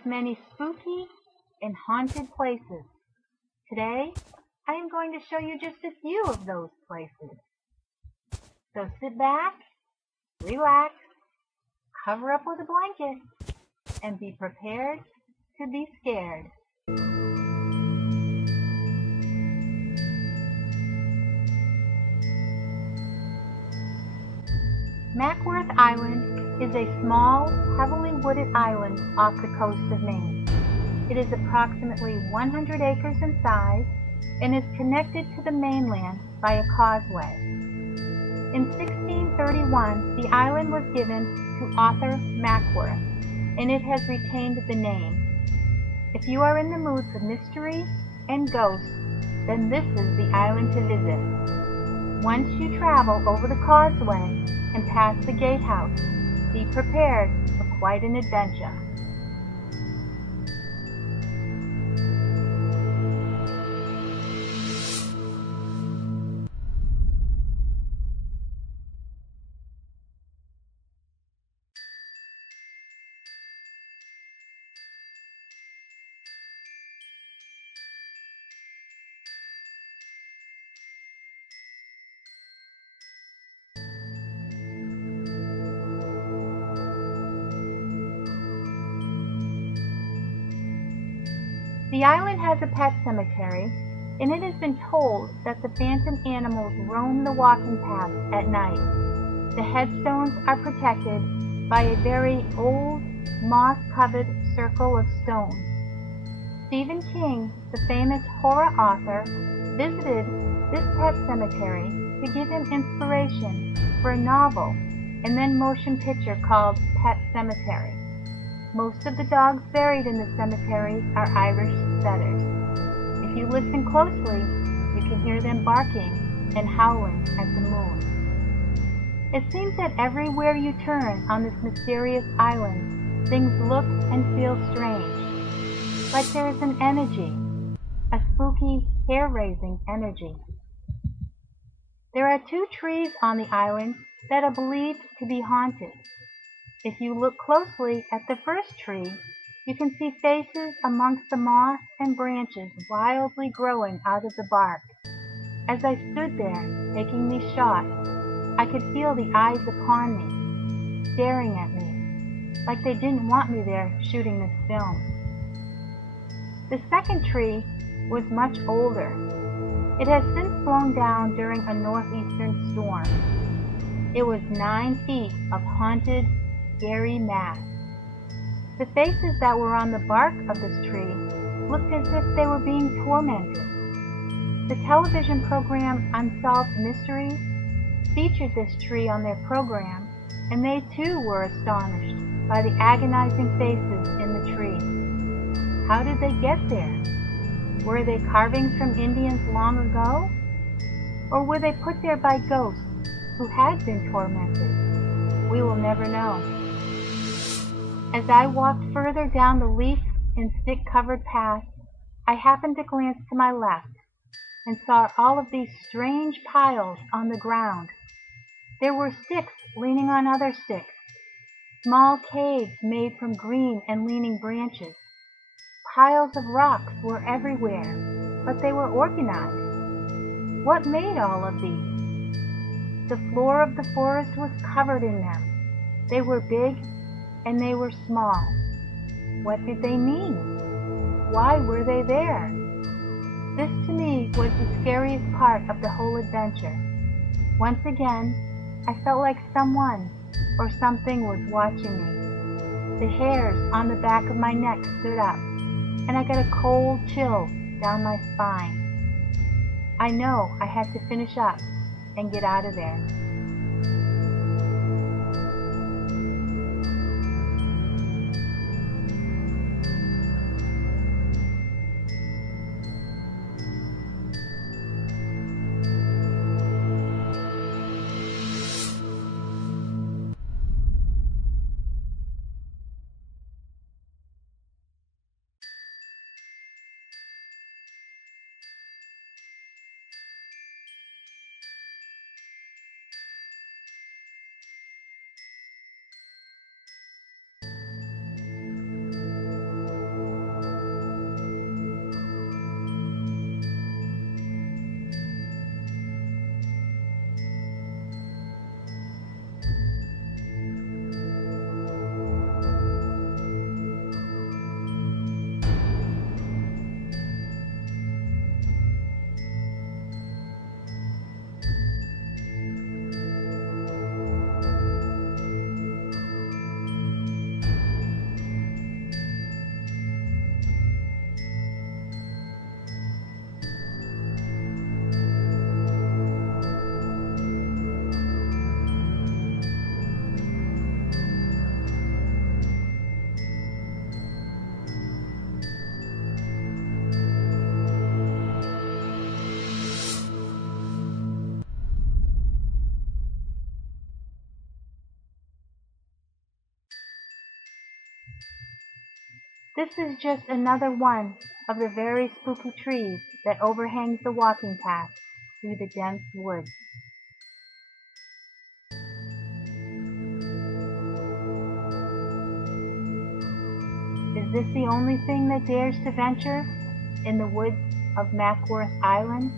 has many spooky and haunted places. Today, I am going to show you just a few of those places. So sit back, relax, cover up with a blanket, and be prepared to be scared. Mackworth Island is a small, heavily wooded island off the coast of Maine. It is approximately 100 acres in size and is connected to the mainland by a causeway. In 1631, the island was given to Arthur Mackworth, and it has retained the name. If you are in the mood for mystery and ghosts, then this is the island to visit. Once you travel over the causeway and pass the gatehouse, be prepared for quite an adventure. The island has a pet cemetery, and it has been told that the phantom animals roam the walking paths at night. The headstones are protected by a very old, moss-covered circle of stone. Stephen King, the famous horror author, visited this pet cemetery to give him inspiration for a novel and then motion picture called Pet Sematary. Most of the dogs buried in the cemetery are Irish setters. If you listen closely, you can hear them barking and howling at the moon. It seems that everywhere you turn on this mysterious island, things look and feel strange, like there is an energy, a spooky, hair-raising energy. There are 2 trees on the island that are believed to be haunted. If you look closely at the first tree, you can see faces amongst the moss and branches wildly growing out of the bark. As I stood there, taking these shots, I could feel the eyes upon me, staring at me, like they didn't want me there shooting this film. The second tree was much older. It has since blown down during a northeastern storm. It was 9 feet of haunted, scary mass. The faces that were on the bark of this tree looked as if they were being tormented. The television program Unsolved Mysteries featured this tree on their program, and they too were astonished by the agonizing faces in the tree. How did they get there? Were they carvings from Indians long ago? Or were they put there by ghosts who had been tormented? We will never know. As I walked further down the leaf and stick-covered path, I happened to glance to my left and saw all of these strange piles on the ground. There were sticks leaning on other sticks, small caves made from green and leaning branches. Piles of rocks were everywhere, but they were organized. What made all of these? The floor of the forest was covered in them. They were big and they were small. What did they mean? Why were they there? This to me was the scariest part of the whole adventure. Once again, I felt like someone or something was watching me. The hairs on the back of my neck stood up, and I got a cold chill down my spine. I know I had to finish up and get out of there. This is just another one of the very spooky trees that overhangs the walking path through the dense woods. Is this the only thing that dares to venture in the woods of Mackworth Island?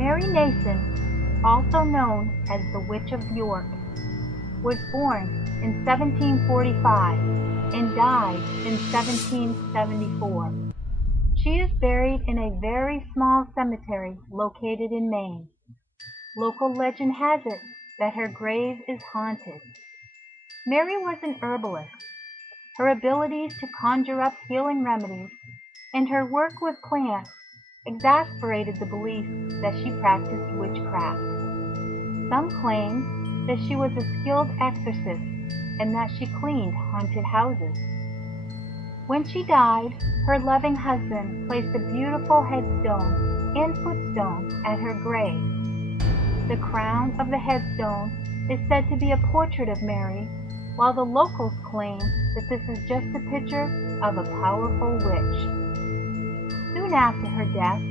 Mary Nasson, also known as the Witch of York, was born in 1745 and died in 1774. She is buried in a very small cemetery located in Maine. Local legend has it that her grave is haunted. Mary was an herbalist. Her abilities to conjure up healing remedies and her work with plants exasperated the belief that she practiced witchcraft. Some claim that she was a skilled exorcist and that she cleaned haunted houses. When she died, her loving husband placed a beautiful headstone and footstone at her grave. The crown of the headstone is said to be a portrait of Mary, while the locals claim that this is just a picture of a powerful witch. Soon after her death,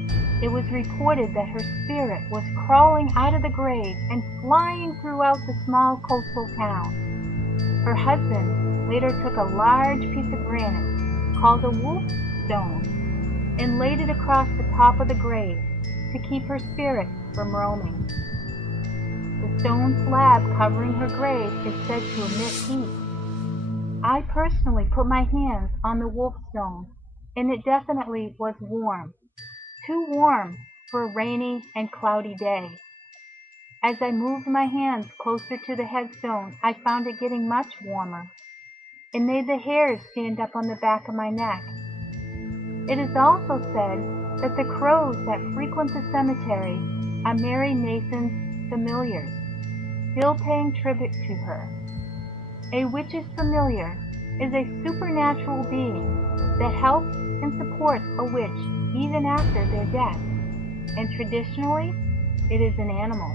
it was reported that her spirit was crawling out of the grave and flying throughout the small coastal town. Her husband later took a large piece of granite called a wolf stone and laid it across the top of the grave to keep her spirit from roaming. The stone slab covering her grave is said to emit heat. I personally put my hands on the wolf stone, and it definitely was warm. Too warm for a rainy and cloudy day. As I moved my hands closer to the headstone, I found it getting much warmer. It made the hairs stand up on the back of my neck. It is also said that the crows that frequent the cemetery are Mary Nasson's familiars, still paying tribute to her. A witch's familiar is a supernatural being that helps and supports a witch even after their death, and traditionally, it is an animal.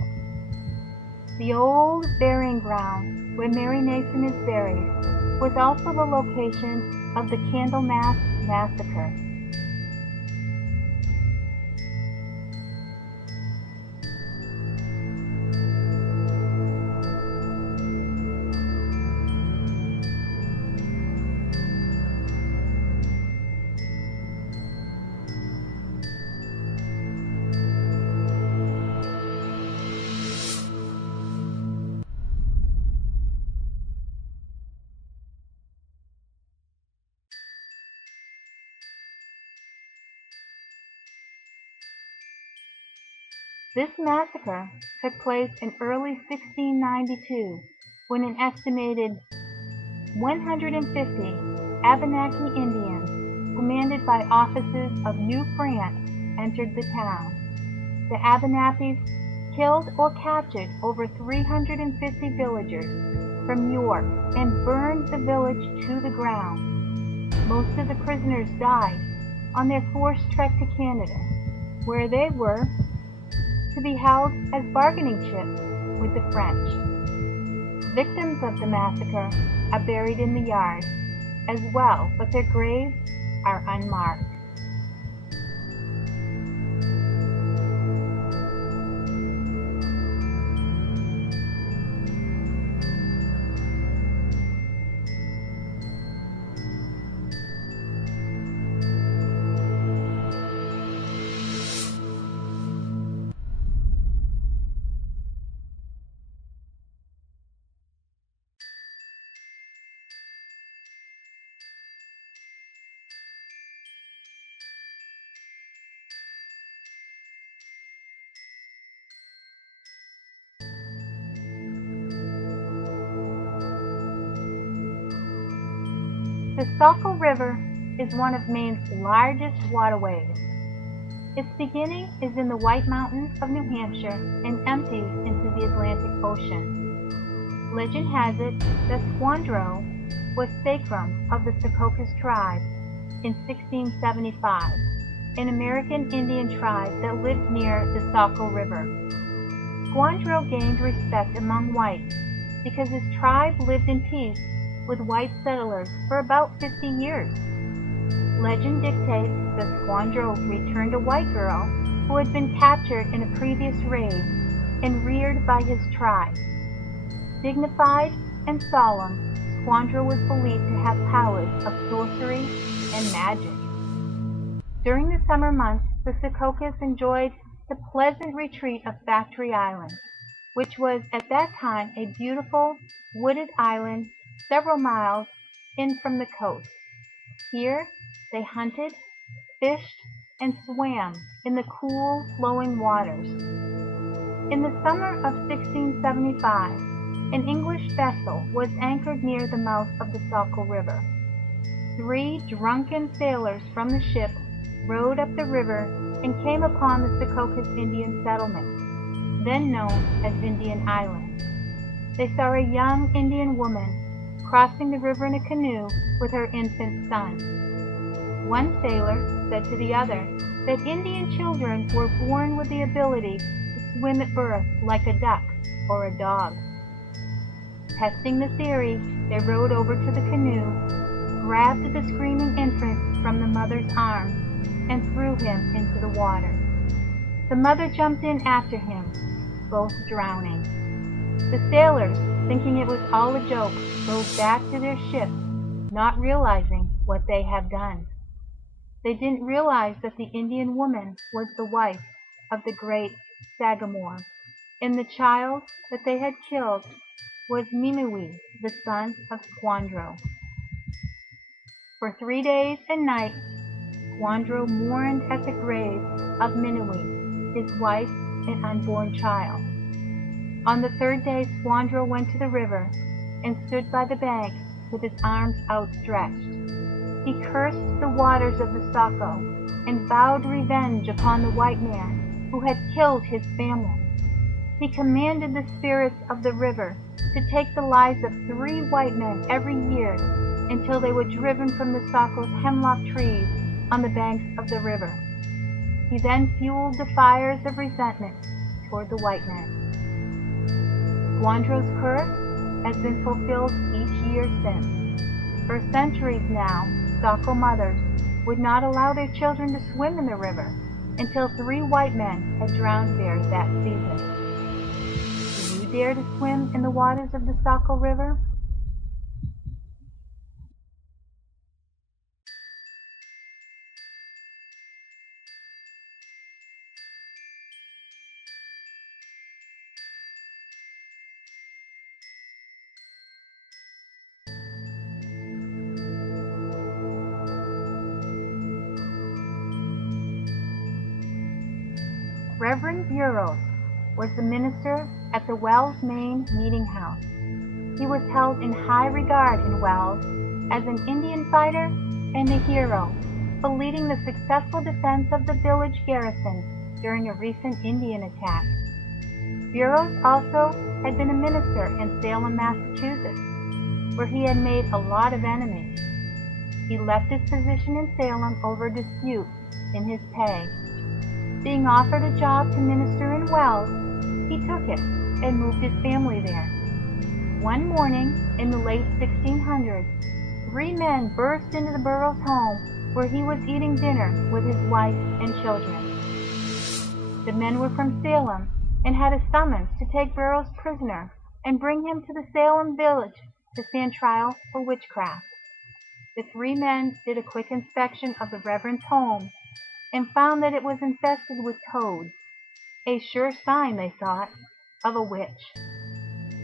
The old burying ground where Mary Nasson is buried was also the location of the Candlemas Massacre. This massacre took place in early 1692 when an estimated 150 Abenaki Indians, commanded by officers of New France, entered the town. The Abenakis killed or captured over 350 villagers from York and burned the village to the ground. Most of the prisoners died on their forced trek to Canada, where they were to be held as bargaining chips with the French. Victims of the massacre are buried in the yard as well, but their graves are unmarked. The Saco River is one of Maine's largest waterways. Its beginning is in the White Mountains of New Hampshire and empties into the Atlantic Ocean. Legend has it that Squandro was sacrum of the Saco tribe in 1675, an American Indian tribe that lived near the Saco River. Squandro gained respect among whites because his tribe lived in peace with white settlers for about 50 years. Legend dictates that Squandro returned a white girl who had been captured in a previous raid and reared by his tribe. Dignified and solemn, Squandro was believed to have powers of sorcery and magic. During the summer months, the Sacocas enjoyed the pleasant retreat of Factory Island, which was at that time a beautiful, wooded island several miles in from the coast. Here they hunted, fished, and swam in the cool, flowing waters. In the summer of 1675, an English vessel was anchored near the mouth of the Saco River. 3 drunken sailors from the ship rowed up the river and came upon the Sacocas Indian settlement, then known as Indian Island. They saw a young Indian woman crossing the river in a canoe with her infant son. One sailor said to the other that Indian children were born with the ability to swim at birth like a duck or a dog. Testing the theory, they rowed over to the canoe, grabbed the screaming infant from the mother's arms, and threw him into the water. The mother jumped in after him, both drowning. The sailors, thinking it was all a joke, rowed back to their ship, not realizing what they had done. They didn't realize that the Indian woman was the wife of the great Sagamore, and the child that they had killed was Mimiwi, the son of Squandro. For 3 days and nights, Squandro mourned at the grave of Mimiwi, his wife and unborn child. On the 3rd day, Squandro went to the river and stood by the bank with his arms outstretched. He cursed the waters of the Saco and vowed revenge upon the white man who had killed his family. He commanded the spirits of the river to take the lives of 3 white men every year until they were driven from the Saco's hemlock trees on the banks of the river. He then fueled the fires of resentment toward the white men. Squandro's curse has been fulfilled each year since. For centuries now, Saco mothers would not allow their children to swim in the river until 3 white men had drowned there that season. Do you dare to swim in the waters of the Saco River? Reverend Burroughs was the minister at the Wells, Maine meeting house. He was held in high regard in Wells as an Indian fighter and a hero for leading the successful defense of the village garrison during a recent Indian attack. Burroughs also had been a minister in Salem, Massachusetts, where he had made a lot of enemies. He left his position in Salem over a dispute in his pay. Being offered a job to minister in Wells, he took it and moved his family there. One morning in the late 1600s, 3 men burst into the Burroughs home where he was eating dinner with his wife and children. The men were from Salem and had a summons to take Burroughs prisoner and bring him to the Salem village to stand trial for witchcraft. The 3 men did a quick inspection of the Reverend's home and found that it was infested with toads, a sure sign, they thought, of a witch.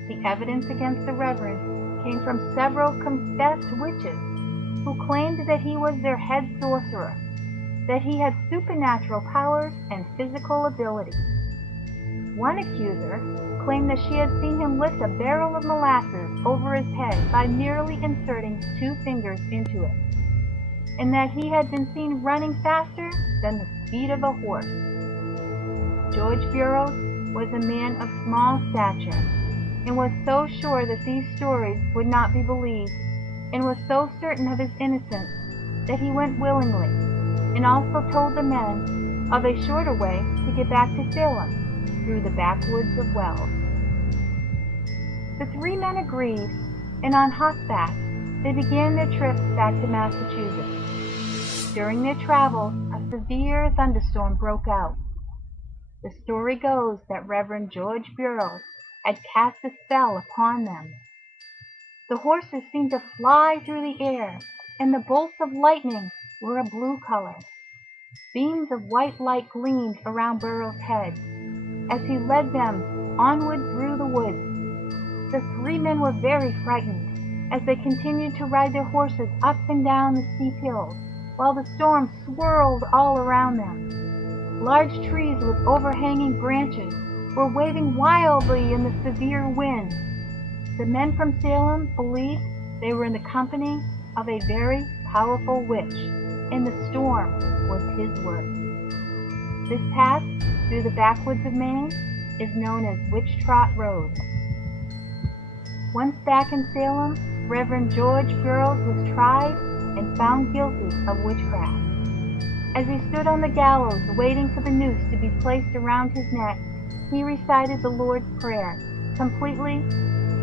The evidence against the Reverend came from several confessed witches who claimed that he was their head sorcerer, that he had supernatural powers and physical ability. One accuser claimed that she had seen him lift a barrel of molasses over his head by merely inserting 2 fingers into it, and that he had been seen running faster than the speed of a horse. George Burroughs was a man of small stature, and was so sure that these stories would not be believed, and was so certain of his innocence, that he went willingly, and also told the men of a shorter way to get back to Salem, through the backwoods of Wells. The 3 men agreed, and on horseback they began their trip back to Massachusetts. During their travels, a severe thunderstorm broke out. The story goes that Reverend George Burroughs had cast a spell upon them. The horses seemed to fly through the air, and the bolts of lightning were a blue color. Beams of white light gleamed around Burroughs' head as he led them onward through the woods. The 3 men were very frightened as they continued to ride their horses up and down the steep hills, while the storm swirled all around them. Large trees with overhanging branches were waving wildly in the severe wind. The men from Salem believed they were in the company of a very powerful witch, and the storm was his work. This path through the backwoods of Maine is known as Witchtrot Road. Once back in Salem, Reverend George Burroughs was tried and found guilty of witchcraft. As he stood on the gallows waiting for the noose to be placed around his neck, he recited the Lord's Prayer completely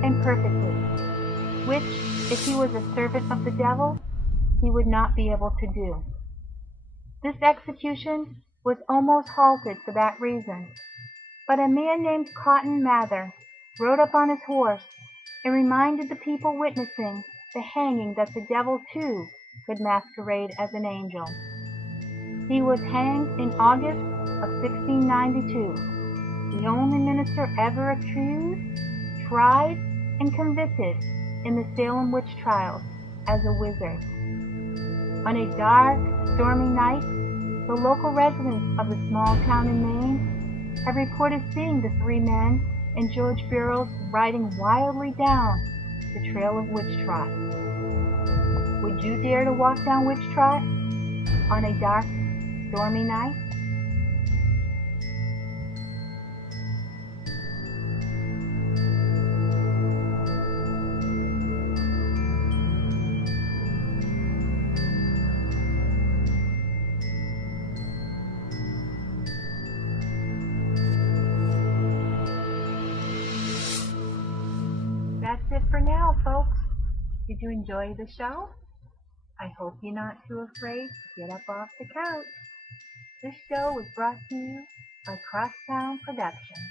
and perfectly, which, if he was a servant of the devil, he would not be able to do. This execution was almost halted for that reason, but a man named Cotton Mather rode up on his horse and reminded the people witnessing the hanging that the devil too could masquerade as an angel. He was hanged in August of 1692, the only minister ever accused, tried, and convicted in the Salem witch trials as a wizard. On a dark, stormy night, the local residents of the small town in Maine have reported seeing the 3 men and George Burroughs riding wildly down the trail of Witchtrot. Would you dare to walk down Witchtrot on a dark, stormy night? That's it for now, folks. Did you enjoy the show? I hope you're not too afraid to get up off the couch. This show was brought to you by Crosstown Productions.